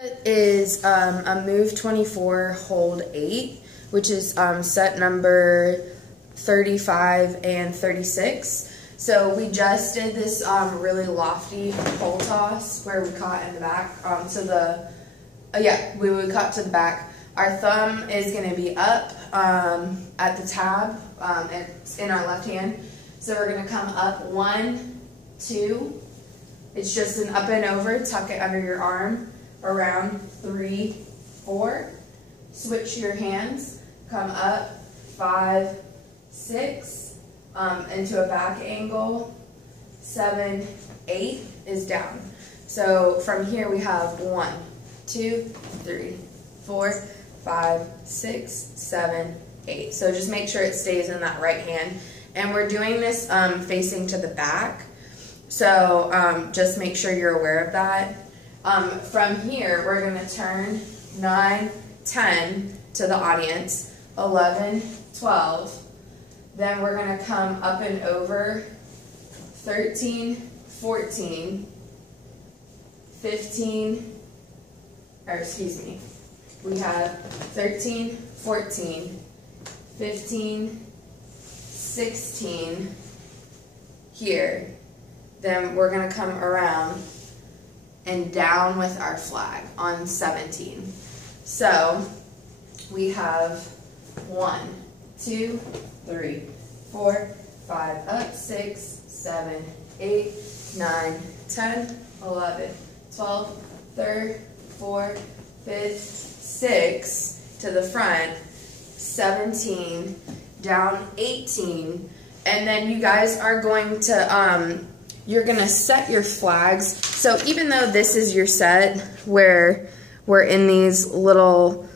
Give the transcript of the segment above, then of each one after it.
Is a move 24 hold 8, which is set number 35 and 36. So we just did this really lofty pole toss where we caught in the back. We would cut to the back. Our thumb is going to be up at the tab. It's in our left hand. So we're going to come up 1, 2. It's just an up and over. Tuck it under your arm. Around 3, 4. Switch your hands. Come up 5, 6. Into a back angle. 7, 8 is down. So from here we have 1, 2, 3, 4, 5, 6, 7, 8. So just make sure it stays in that right hand. And we're doing this facing to the back. So just make sure you're aware of that. From here, we're going to turn 9, 10 to the audience, 11, 12. Then we're going to come up and over 13, 14, 15, we have 13, 14, 15, 16 here. Then we're going to come around and down with our flag on 17. So we have 1, 2, 3, 4, 5, up, 6, 7, 8, 9, 10, 11, 12, 3, 4, 5, 6 to the front, 17, down 18, and then you guys are going to you're going to set your flags. So even though this is your set where we're in these little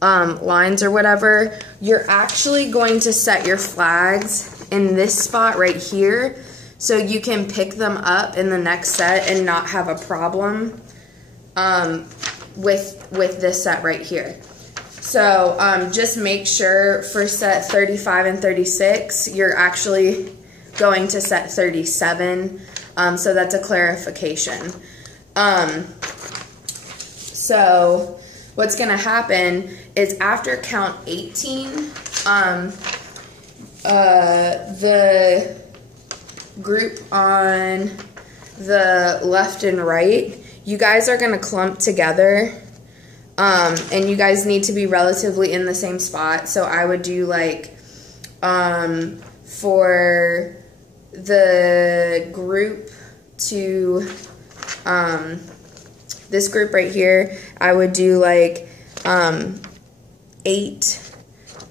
lines or whatever, you're actually going to set your flags in this spot right here so you can pick them up in the next set and not have a problem with this set right here. So just make sure for set 35 and 36, you're actually going to set 37. So that's a clarification. So what's going to happen is after count 18, the group on the left and right, you guys are going to clump together, and you guys need to be relatively in the same spot. So I would do like for the group to this group right here, I would do like 8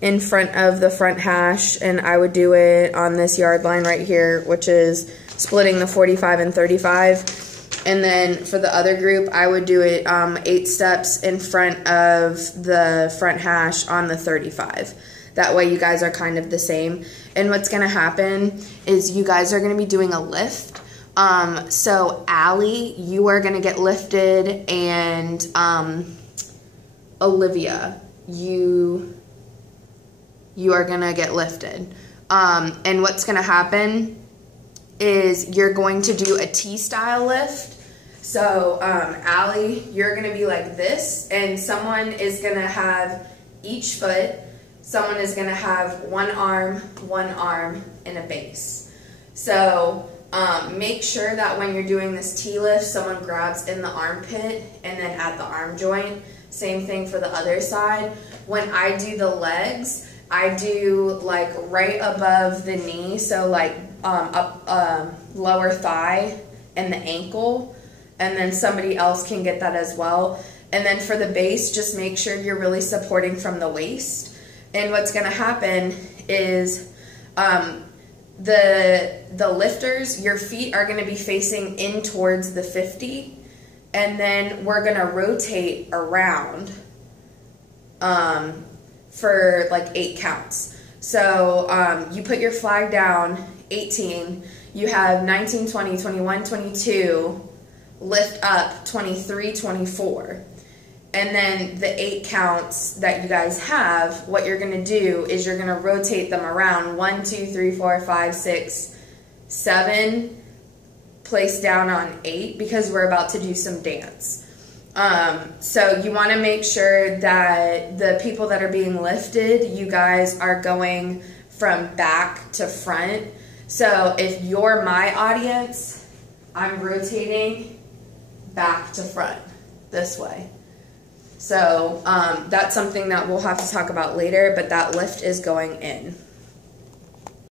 in front of the front hash, and I would do it on this yard line right here, which is splitting the 45 and 35. And then for the other group, I would do it 8 steps in front of the front hash on the 35. That way you guys are kind of the same. And what's going to happen is you guys are going to be doing a lift. So Allie, you are going to get lifted, and Olivia, you are going to get lifted. And what's going to happen is you're going to do a T-style lift. So Allie, you're going to be like this, and someone is going to have each foot. Someone is going to have one arm, and a base. So make sure that when you're doing this T-lift, someone grabs in the armpit and then at the arm joint. Same thing for the other side. When I do the legs, I do like right above the knee, so like up lower thigh and the ankle, and then somebody else can get that as well. And then for the base, just make sure you're really supporting from the waist. And what's going to happen is the lifters, your feet are going to be facing in towards the 50, and then we're going to rotate around for like 8 counts. So you put your flag down, 18, you have 19, 20, 21, 22, lift up, 23, 24. And then the 8 counts that you guys have, what you're going to do is you're going to rotate them around 1, 2, 3, 4, 5, 6, 7, place down on 8, because we're about to do some dance. So you want to make sure that the people that are being lifted, you guys are going from back to front. So if you're my audience, I'm rotating back to front this way. So that's something that we'll have to talk about later, but that lift is going in.